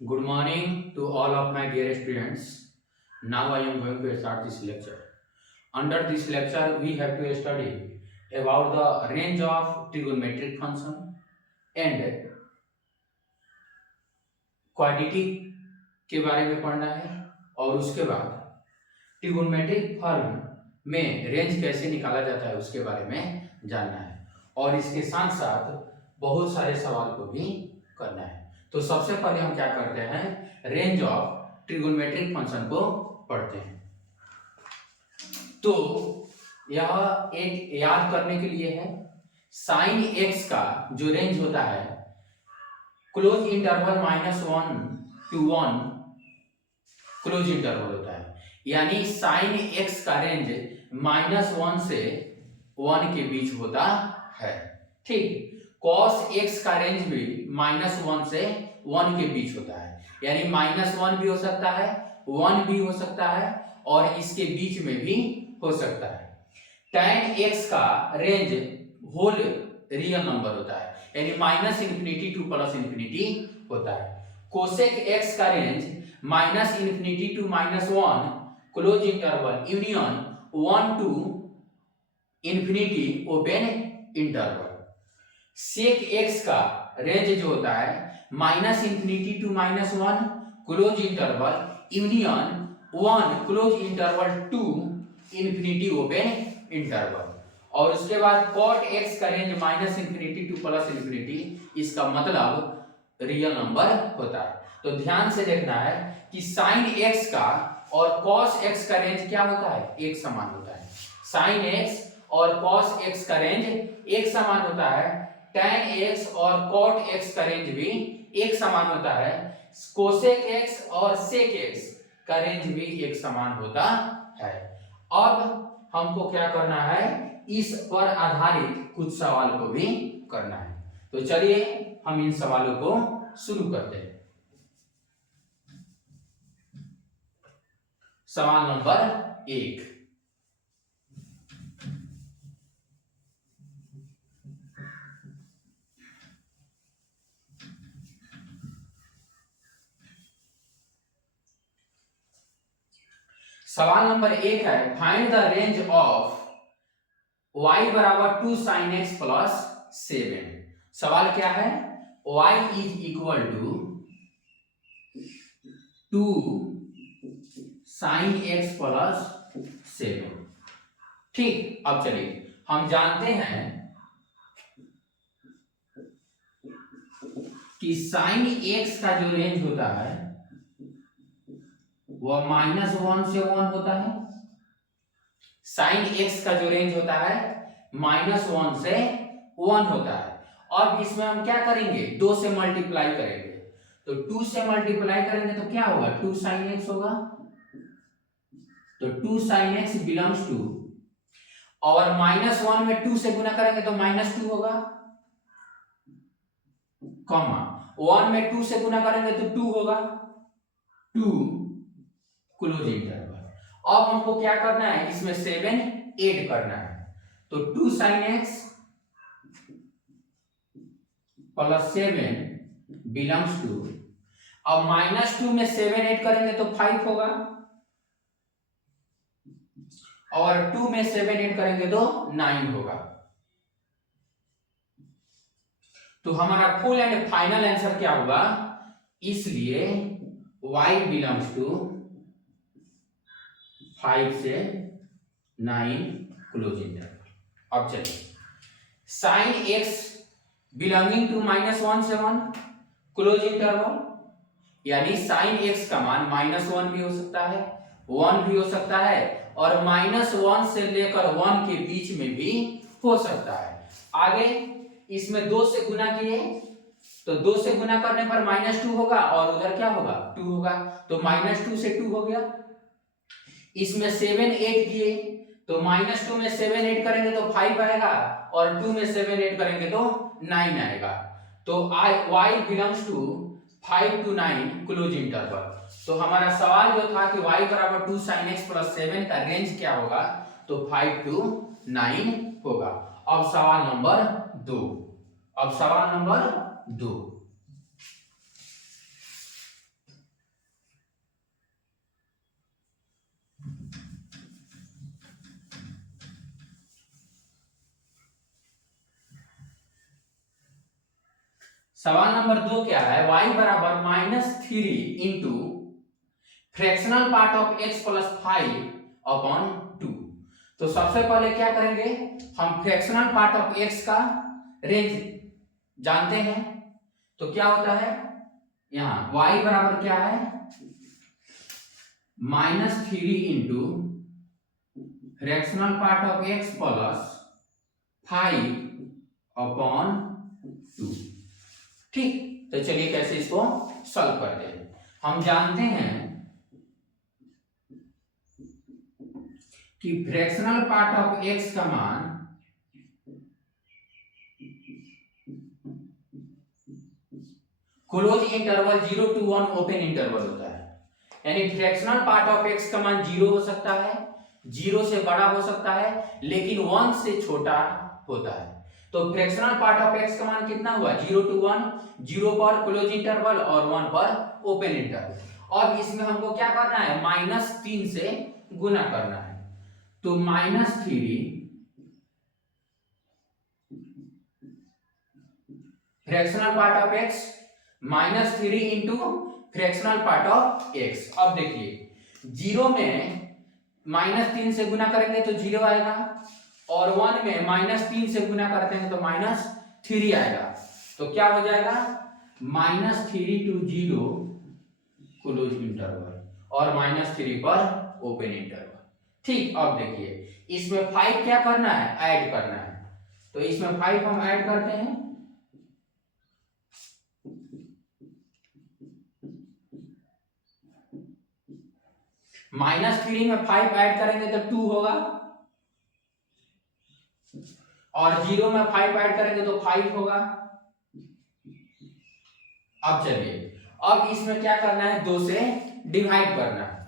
Good morning to all of my dear students. Now I am going to start this lecture. Under this lecture, we have to study about the range of trigonometric function and quadratic के बारे में पढ़ना है और उसके बाद trigonometric form में range कैसे निकाला जाता है उसके बारे में जानना है और इसके साथ साथ बहुत सारे सवाल को भी करना है। तो सबसे पहले हम क्या करते हैं, रेंज ऑफ ट्रिगोनोमेट्रिक फंक्शन को पढ़ते हैं। तो यह एक याद करने के लिए है, साइन एक्स का जो रेंज होता है close interval -1 to 1 close interval होता है, यानी साइन एक्स का रेंज -1 से 1 के बीच होता है। ठीक, कॉस एक्स का रेंज भी -1 से 1 के बीच होता है, यानी -1 भी हो सकता है, 1 भी हो सकता है और इसके बीच में भी हो सकता है। tan x का रेंज होल रियल नंबर होता है, यानी -∞ टू +∞ होता है। कोसेक x का range -∞ to -1 close interval union 1 to infinity open interval. Sec x का रेंज जो होता है -∞ to -1 close interval union 1 close interval to infinity open interval. और उसके बाद cot x का रेंज -∞ टू +∞, इसका मतलब रियल नंबर होता है। तो ध्यान से देखना है कि sin x का और cos x का रेंज क्या होता है, एक समान होता है। sin x और cos x का रेंज एक समान होता है, tan x और cot x का रेंज भी एक समान होता है, cosec x और sec x का रेंज भी एक समान होता है। अब हमको क्या करना है, इस पर आधारित कुछ सवाल को भी करना है। तो चलिए हम इन सवालों को शुरू करते हैं। सवाल नंबर 1, सवाल नंबर 1 है, find the range of y बराबर 2 sin x प्लस 7। सवाल क्या है, y is equal to 2 sin x plus 7। ठीक, अब चलिए हम जानते हैं कि sin x का जो रेंज होता है वह -1 से 1 होता है। sin x का जो रेंज होता है -1 से 1 होता है। अब इसमें हम क्या करेंगे, 2 से मल्टीप्लाई करेंगे। तो 2 से मल्टीप्लाई करेंगे तो क्या होगा, 2 sin x होगा। तो 2 sin x बिलोंग्स टू, और -1 में 2 से गुना करेंगे तो -2 होगा, कॉमा 1 में 2 से गुना करेंगे तो 2 होगा, 2 क्लोज इंटरवल। अब हमको क्या करना है, इसमें 7 ऐड करना है। तो 2 sin x plus 7 belongs to, अब -2 में 7 ऐड करेंगे तो 5 होगा, और 2 में 7 ऐड करेंगे तो 9 होगा। तो हमारा फुल एंड फाइनल आंसर क्या होगा, इसलिए y बिलोंग्स टू 5 से 9 क्लोज इंटरवल। अब चलिए, sin x बिलोंगिंग टू -1 से 1 क्लोज इंटरवल, यानी sin x का मान -1 भी हो सकता है, 1 भी हो सकता है, और -1 से लेकर 1 के बीच में भी हो सकता है। आगे इसमें 2 से गुना किए तो 2 से गुना करने पर -2 होगा और उधर क्या होगा, 2 होगा, तो -2 से 2 हो गया। इसमें 7 ऐड किए तो -2 में 7 ऐड करेंगे तो 5 आएगा, और 2 में 7 ऐड करेंगे तो 9 आएगा। तो y belongs to 5 to 9 close interval. तो हमारा सवाल जो था कि y बराबर 2 sin x प्लस 7 का रेंज क्या होगा, तो 5 to 9 होगा। अब सवाल नंबर 2, सवाल नंबर 2 क्या है, y बराबर -3 into fractional part of x plus 5/2। तो सबसे पहले क्या करेंगे, हम फ्रैक्शनल पार्ट ऑफ x का रेंज जानते हैं। तो क्या होता है, यहां y बराबर क्या है, -3 into fractional part of x plus 5/2। ठीक, तो चलिए कैसे इसको सॉल्व करते हैं। हम जानते हैं कि फ्रैक्शनल पार्ट ऑफ x का मान close interval 0 to 1 open interval होता है। यानी फ्रैक्शनल पार्ट ऑफ x का मान 0 हो सकता है, 0 से बड़ा हो सकता है, लेकिन 1 से छोटा होता है। तो फ्रैक्शनल पार्ट ऑफ x का मान कितना हुआ, 0 to 1, 0 पर क्लोज इंटरवल और 1 पर ओपन इंटरवल। अब इसमें हमको क्या करना है, -3 से गुना करना है। तो -3 fractional part of x -3 into fractional part of x। अब देखिए 0 में -3 से गुना करेंगे तो 0 आएगा, और 1 में -3 से गुना करते हैं तो -3 आएगा। तो क्या हो जाएगा, -3 to 0 क्लोज इंटरवल और -3 पर ओपन इंटरवल। ठीक, अब देखिए इसमें 5 क्या करना है, ऐड करना है। तो इसमें 5 हम ऐड करते हैं, -3 में 5 ऐड करेंगे तो 2 होगा, और 0 में 5 ऐड करेंगे तो 5 होगा। अब चलिए, अब इसमें क्या करना है, 2 से डिवाइड करना है।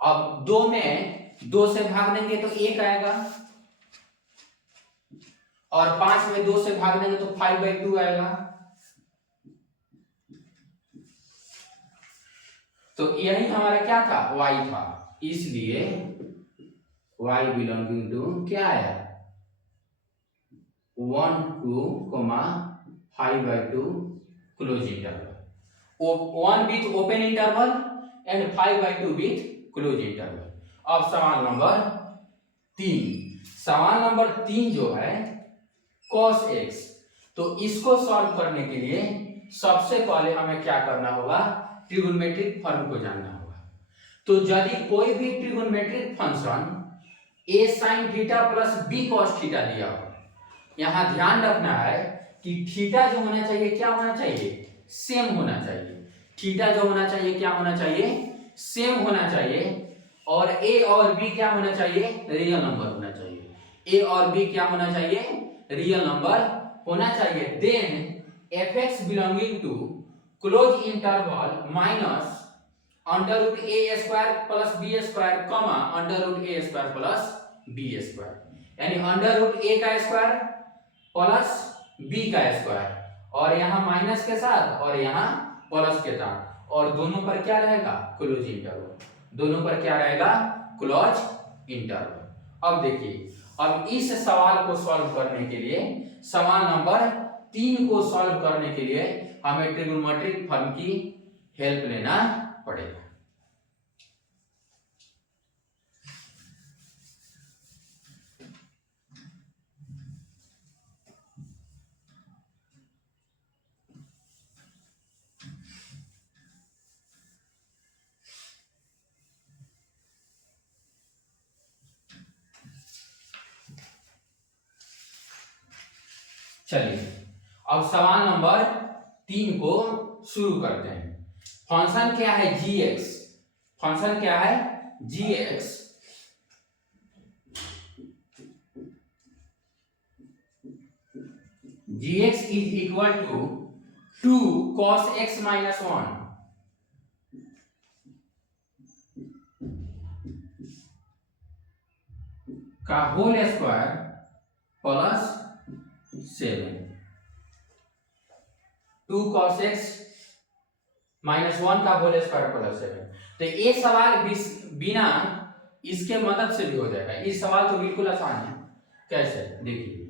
अब 2 में 2 से भाग देंगे तो 1 आएगा, और 5 में 2 से भाग देंगे तो 5/2 आएगा। तो यही हमारा क्या था, y था, इसलिए y बिलोंगिंग टू क्या आया, 1 2 5/2 close interval, 1 with open interval and 5/2 with close interval. अब सवाल नंबर 3, सवाल नंबर 3 जो है cos x। तो इसको सॉल्व करने के लिए सबसे पहले हमें क्या करना होगा, ट्रिगोनोमेट्रिक फॉर्म को जानना होगा। तो यदि कोई भी trigonometric function a sin theta plus b cos theta दिया हो, यहां ध्यान रखना है कि थीटा जो होना चाहिए क्या होना चाहिए, सेम होना चाहिए। थीटा जो होना चाहिए क्या होना चाहिए, सेम होना चाहिए, और a और b क्या होना चाहिए, रियल नंबर होना चाहिए। a और b क्या होना चाहिए, रियल नंबर होना चाहिए। Then fx belonging to close interval minus √a² plus b² comma √a² plus b², यानी √a का स्क्वायर प्लस b का स्क्वायर, और यहाँ माइनस के साथ और यहाँ प्लस के साथ, और दोनों पर क्या रहेगा, क्लोज इंटरवल, दोनों पर क्या रहेगा, क्लोज इंटरवल। अब देखिए, अब इस सवाल को सॉल्व करने के लिए, सवाल नंबर 3 को सॉल्व करने के लिए हमें ट्रिगोनोमेट्रिक फॉर्म की हेल्प लेना पड़ेगा। चलिए अब सवाल नंबर 3 को शुरू करते हैं। फंक्शन क्या है, gx, फंक्शन क्या है, gx, gx is equal to 2 cos x minus 1 का whole square plus 7, 2 cos x -1 का होल स्क्वायर प्लस 7। तो ये सवाल बिना इसके मदद से भी हो जाएगा। इस सवाल तो बिल्कुल आसान है। कैसे, देखिए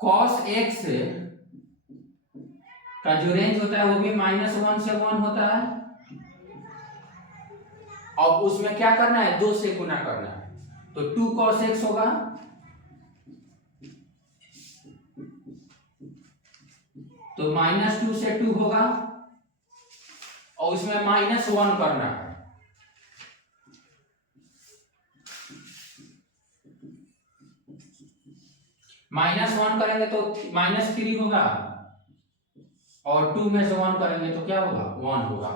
cos x का जो रेंज होता है वो भी -1 से 1 होता है। अब उसमें क्या करना है, 2 से गुना करना है, तो 2 cos x होगा, तो -2 से 2 होगा, और उसमें -1 करना है, -1 करेंगे तो -3 होगा, और 2 में से 1 करेंगे तो क्या होगा, 1 होगा।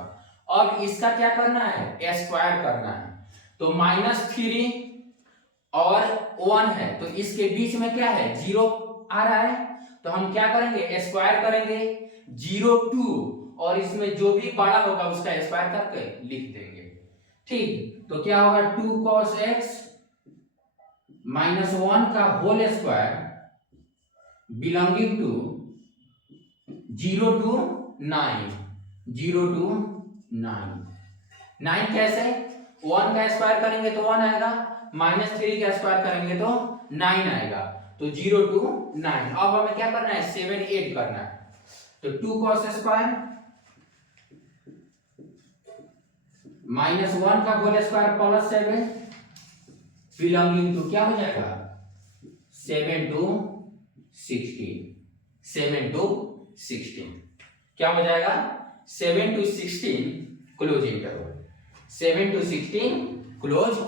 अब इसका क्या करना है, स्क्वायर करना है, तो -3 और 1 है, तो इसके बीच में क्या है, 0 आ रहा है, तो हम क्या करेंगे, स्क्वायर करेंगे 0 2, और इसमें जो भी बड़ा होगा उसका स्क्वायर करके लिख देंगे। ठीक, तो क्या होगा, 2 cos x -1 का whole square belonging to 0 to 9, 0 to 9। 9 कैसे, 1 का स्क्वायर करेंगे तो 1 आएगा, -3 का स्क्वायर करेंगे तो 9 आएगा, तो 0 to 9। अब हमें क्या करना है, 7 8 करना है, तो 2 cos स्क्वायर -1 का whole square plus 7 belonging to क्या हो जाएगा, 7 to 16, 7 to 16 क्या हो जाएगा, 7 to 16 close interval, 7 to 16 close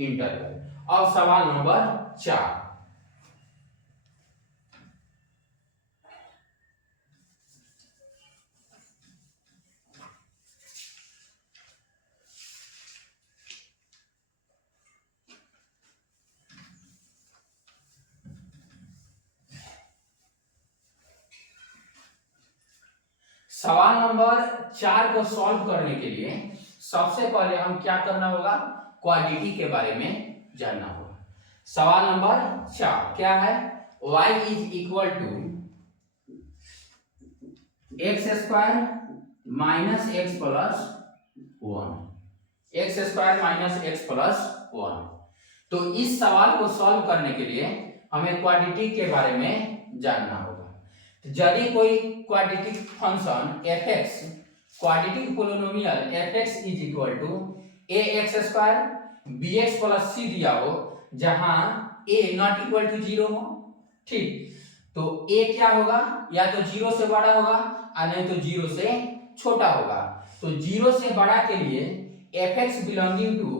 interval. अब सवाल नंबर 4, सवाल नंबर 4 को सॉल्व करने के लिए सबसे पहले हम क्या करना होगा, क्वाड्रेटिक के बारे में जानना होगा। सवाल नंबर 4 क्या है, y is equal to x square minus x plus 1, x square minus x plus 1। तो इस सवाल को सॉल्व करने के लिए हमें क्वाड्रेटिक के बारे में जानना होगा। यदि कोई quadratic function f(x), quadratic polynomial f(x) is equal to ax square bx plus c दिया हो, जहां a नॉट इक्वल टू 0 हो, ठीक, तो a क्या होगा, या तो 0 से बड़ा होगा और नहीं तो 0 से छोटा होगा। तो 0 से बड़ा के लिए f(x) belonging to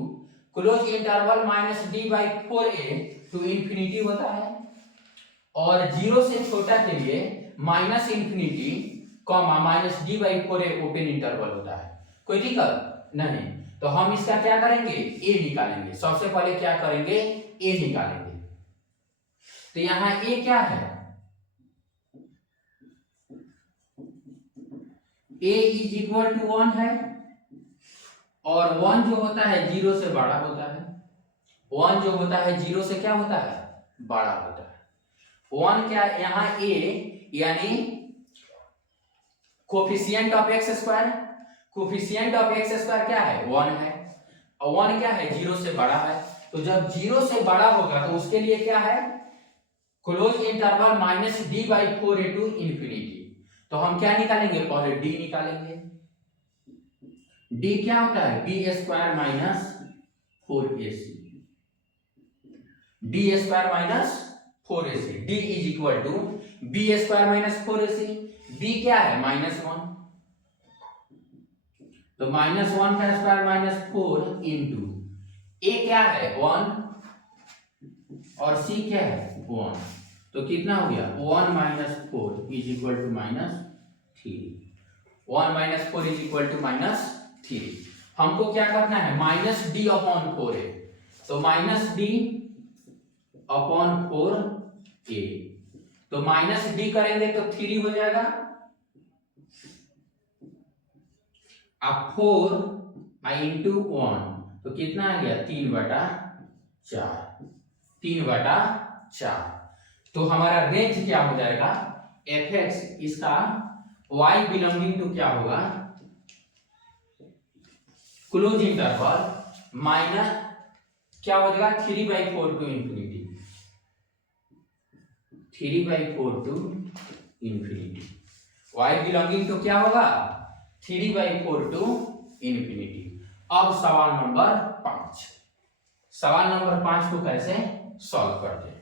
close interval -d/4a to infinity होता है, और 0 से छोटा के लिए -∞, -d/4a ओपन इंटरवल होता है। कोई दिक्कत नहीं, तो हम इसका क्या करेंगे, a निकालेंगे। सबसे पहले क्या करेंगे, a निकालेंगे। तो यहां a क्या है, a इज इक्वल टू 1 है, और 1 जो होता है 0 से बड़ा होता है, 1 जो होता है 0 से क्या होता है, बड़ा होता है। 1 क्या, यहां a यानी coefficient of x square, coefficient of x square क्या है, 1 है, और 1 क्या है, 0 से बड़ा है। तो जब 0 से बड़ा होगा तो उसके लिए क्या है, close interval -d/4a to infinity. तो हम क्या निकालेंगे, पहले d निकालेंगे। d क्या होता है, b square minus 4ac, d square minus 4ac, d is equal to b square minus 4ac, b क्या है, -1, तो -1 का स्क्वायर -4 इंटू a क्या है 1, और c क्या है 1, तो कितना हो गया, 1 - 4 is equal to -3, 1 - 4 is equal to -3। हमको क्या करना है, -d/4 है, तो -d/4a, तो -d करेंगे तो 3 हो जाएगा, अब 4 इंटू 1 तो कितना आ गया, 3/4, 3/4। तो हमारा रेंज क्या हो जाएगा, एफ एक्स इसका y बिलोंगिंग टू क्या होगा, क्लोज इंटरवल माइनस क्या हो जाएगा 3/4 to infinity, 3/4 to infinity. y belonging to क्या होगा 3/4 टू इंफिनिटी। अब सवाल नंबर 5, सवाल नंबर 5 को कैसे सॉल्व करते हैं।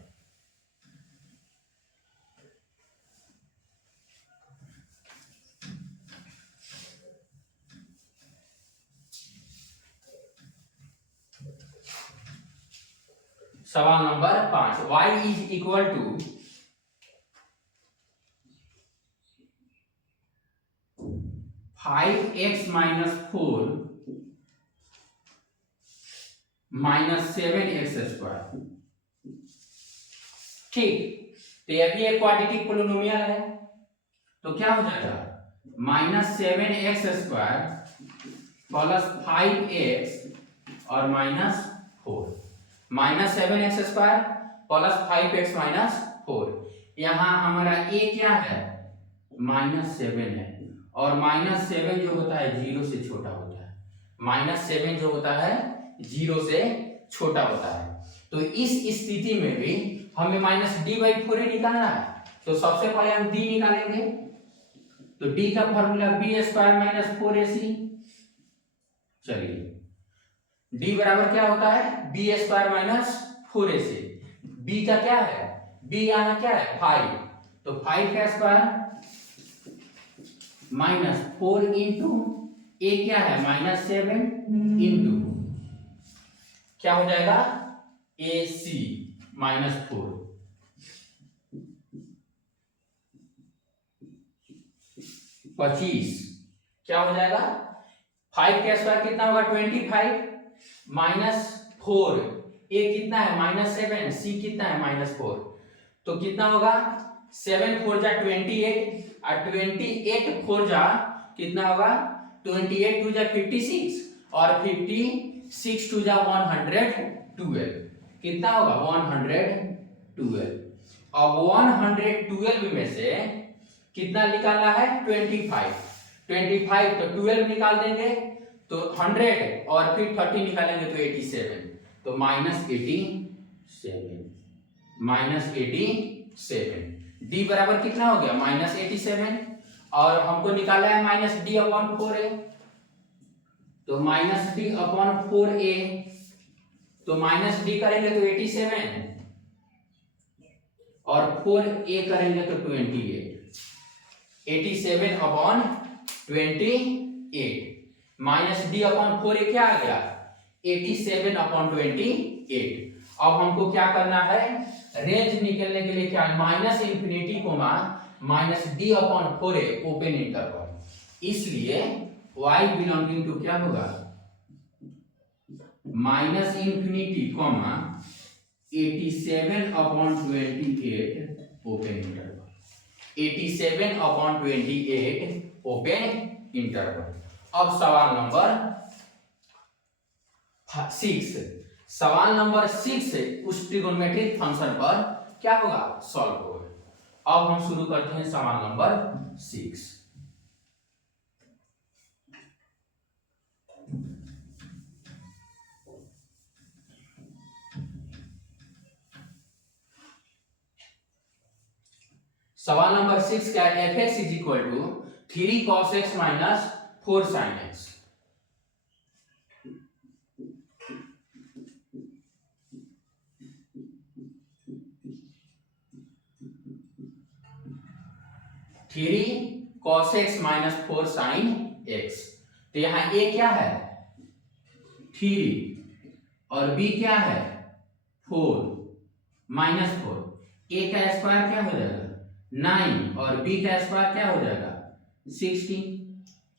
सवाल number 5, y is equal to 5x minus 4 minus 7x square. ठीक, तो ये भी एक क्वाड्रेटिक पोलिनोमियल है, तो क्या हो जाएगा -7x स्क्वायर प्लस 5x और minus 4, -7x square plus 5x minus 4। यहाँ हमारा a क्या है -7 है, और -7 जो होता है 0 से छोटा होता है, -7 जो होता है 0 से छोटा होता है। तो इस स्थिति में भी हमें -d/4 निकालना है, तो सबसे पहले हम d निकालेंगे। तो d का फॉर्मूला b² - 4ac। चलिए d बराबर क्या होता है b² - 4ac। b का क्या है, b यहाँ क्या है 5, तो 5 का स्क्वायर -4 इंटू a क्या है -7 इंटू क्या हो जाएगा ac -4। -25 क्या हो जाएगा 5 का स्क्वायर कितना होगा 25 -4 a कितना है -7 c कितना है -4, तो कितना होगा 7 4 जा 28 और 28 4 जा कितना होगा 28 2 जा 56 और 56 2 जा 112, कितना होगा 112। अब 112 में से कितना निकालना है 25, तो 12 निकाल देंगे तो 100 और फिर 30 निकालेंगे तो 87, तो -87 d बराबर कितना हो गया -87, और हमको निकाला है -d/4a, तो -d/4a, तो -d करेंगे तो 87 और 4a करेंगे तो 28, 87/28 -d/4a क्या आ गया 87/28। अब हमको क्या करना है रेंज निकलने के लिए क्या -∞, -d/4a ओपन इंटरवल, इसलिए y बिलोंगिंग टू क्या होगा -∞, 87/28 ओपन इंटरवल, 87/28 ओपन इंटरवल। अब सवाल नंबर 6, सवाल नंबर 6 उस ट्रिगोनोमेट्रिक फंक्शन पर क्या होगा सॉल्व होगा। अब हम शुरू करते हैं सवाल नंबर 6। सवाल नंबर 6 क्या है f(x) = 3 cos x - 4 sin x। Three cos x - 4 sin x, तो यहां a क्या है 3 और b क्या है 4 -4, a का स्क्वायर क्या हो जाएगा 9 और b का स्क्वायर क्या हो जाएगा 16,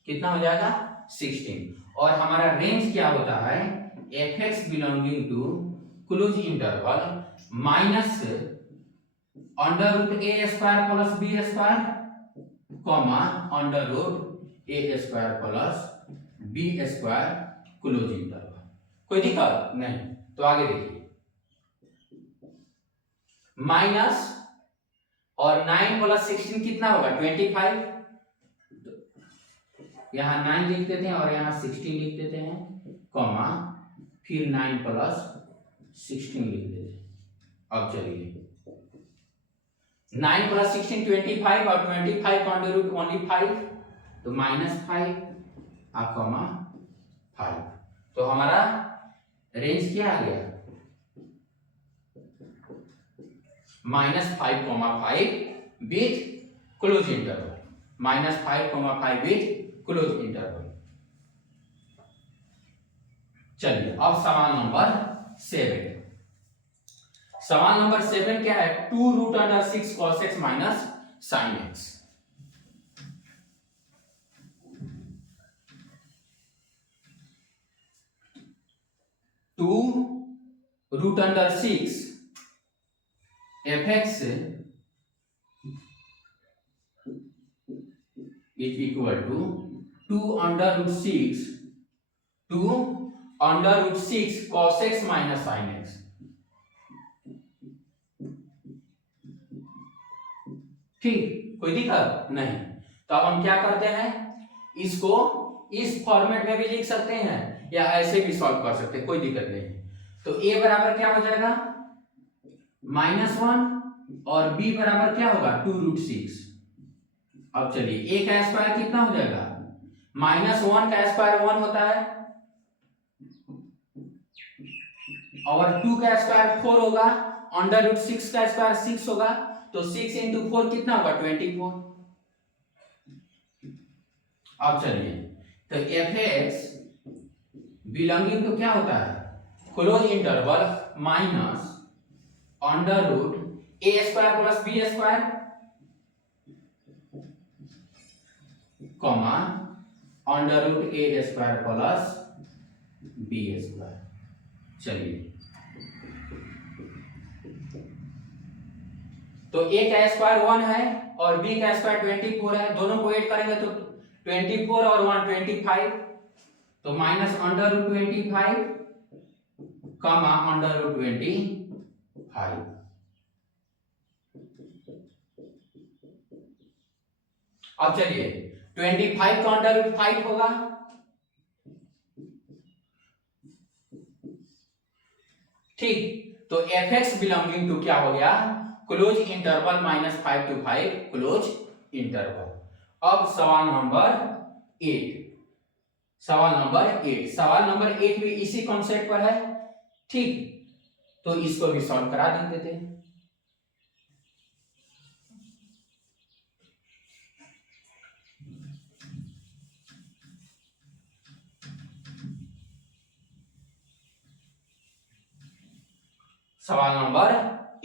कितना हो जाएगा 16। और हमारा रेंज क्या होता है f(x) belonging to close interval -√a² + b² √a² + b² close interval. कोई दिक्कत नहीं, तो आगे देखिए माइनस और 9 प्लस 16 कितना होगा 25। यहाँ 9 लिख देते हैं और यहाँ 16 लिख देते हैं, कॉमा फिर 9 प्लस 16 लिख देते हैं। अब चलिए 9 प्लस 16 25 और 25 का अंडर रूट ओनली 5, तो -5 और कॉमा 5। तो हमारा रेंज क्या आ गया -5,5 with close interval, -5,5 with close interval. चलिए अब सवाल नंबर 7। सवाल नंबर 7 क्या है, 2√6 cos x minus sin x। √6 fx is equal to 2√6 cos x minus sin x। ठीक, कोई दिक्कत नहीं। तो अब हम क्या करते हैं, इसको इस फॉर्मेट में भी लिख सकते हैं या ऐसे भी सॉल्व कर सकते हैं, कोई दिक्कत नहीं। तो a बराबर क्या हो जाएगा -1 और b बराबर क्या होगा 2√6। अब चलिए a का स्क्वायर कितना हो जाएगा, -1 का स्क्वायर 1 होता है और 2 का स्क्वायर 4 होगा, √6 का स्क्वायर 6 होगा, तो 6 × 4 कितना होगा 24। अब चलिए तो fx बिलोंगिंग टू क्या होता है close interval minus √a² plus b² comma √a² plus b²। चलिए तो a का स्क्वायर 1 है और b का स्क्वायर 24 है, दोनों को ऐड करेंगे तो 24 और 1 25, तो -√25 कॉमा √25। अब चलिए 25 का √5 होगा, ठीक। तो fx बिलोंगिंग टू क्या हो गया close interval -5 to 5 close interval. अब सवाल नंबर 8। सवाल नंबर 8 भी इसी कॉन्सेप्ट पर है, ठीक। तो इसको भी सॉल्व करा देते हैं। सवाल नंबर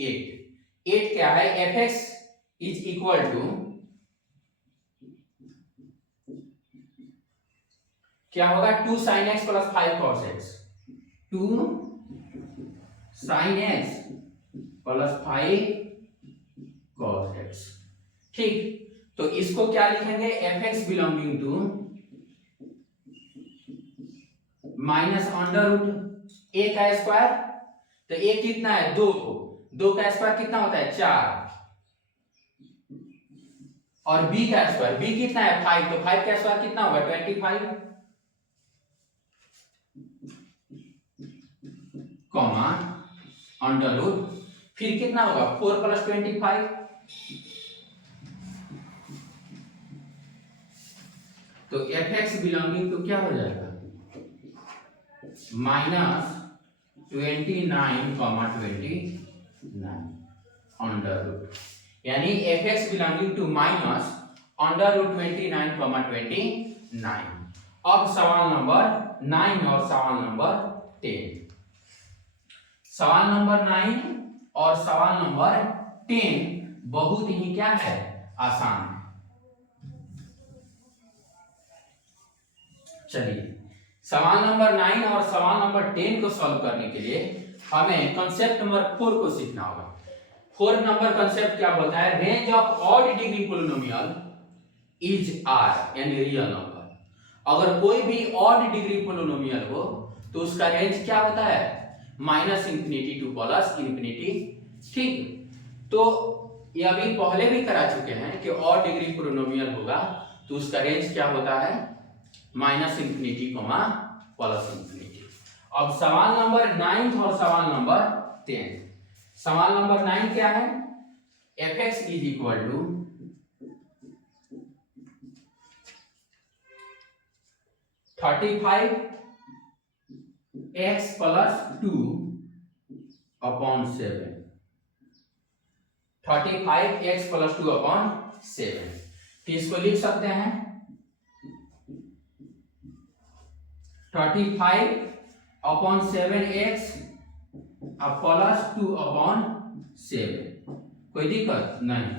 8 क्या है, fx इज इक्वल टू क्या होगा 2 sin x plus 5 cos x, 2 sin x plus 5 cos x, ठीक। तो इसको क्या लिखेंगे fx belonging to minus √a का स्क्वायर, तो a कितना है 2 का स्क्वायर कितना होता है 4, और b का स्क्वायर b कितना है 5, तो 5 का स्क्वायर कितना होगा 25, कॉमा √ फिर कितना होगा 4 प्लस 25, तो fx बिलोंगिंग टू क्या हो जाएगा -29,29 √ यानी fx बिलोंगिंग टू -√29,29। अब सवाल नंबर 9 और सवाल नंबर 10। सवाल नंबर 9 और सवाल नंबर 10 बहुत ही क्या है आसान है। चलिए सवाल नंबर 9 और सवाल नंबर 10 को सॉल्व करने के लिए हमें कॉन्सेप्ट नंबर 4 को सीखना होगा। 4 नंबर कॉन्सेप्ट क्या बोलता है, range of odd degree polynomial is R, यानी रियल नंबर। अगर कोई भी ऑड डिग्री पोलिनोमियल हो तो उसका रेंज क्या होता है -∞ to +∞, ठीक। तो ये अभी पहले भी करा चुके हैं कि और डिग्री पोलिनोमियल होगा तो उसका रेंज क्या होता है, minus infinity comma plus infinity. अब सवाल नंबर 9 और सवाल नंबर 10। सवाल नंबर 9 क्या है, fx is equal to 35 x plus 2 upon 7। 35 x plus 2 upon 7, तो इसको लिख सकते हैं 35 अपॉन 7x प्लस 2 अपॉन 7। कोई दिक्कत नहीं,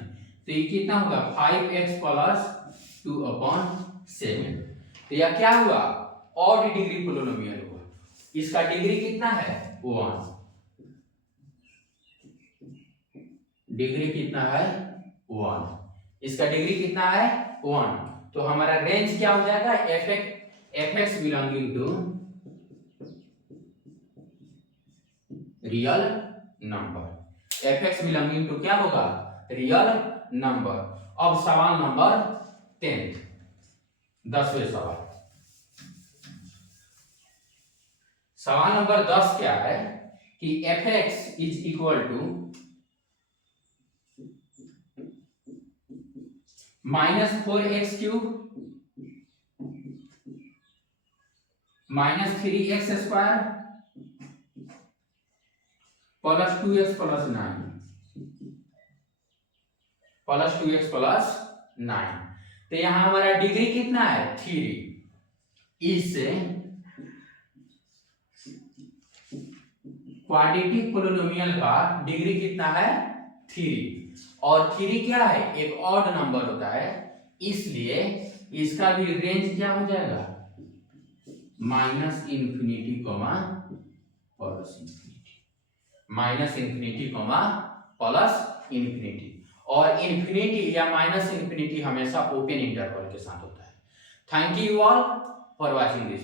तो ये कितना होगा 5x प्लस 2 अपॉन 7। तो यह क्या हुआ, ऑड डिग्री पोलिनोमियल हुआ। इसका डिग्री कितना है 1, डिग्री कितना है 1, इसका डिग्री कितना है 1। तो हमारा रेंज क्या हो जाएगा, fx belonging to real number, fx belonging to क्या होगा, रियल नंबर। अब सवाल नंबर 10, 10वें सवाल। सवाल नंबर 10 क्या है कि fx is equal to -4x³ -3x² plus 2x plus 9 plus 2x plus 9। तो यहां हमारा डिग्री कितना है 3। इससे क्वाड्रेटिक पोलिनोमियल का डिग्री कितना है 3, और 3 क्या है, एक ऑड नंबर होता है, इसलिए इसका भी रेंज क्या हो जाएगा, minus infinity comma plus infinity, minus infinity comma plus infinity. और इंफिनिटी या माइनस इंफिनिटी हमेशा ओपन इंटरवल के साथ होता है। Thank you all for watching this.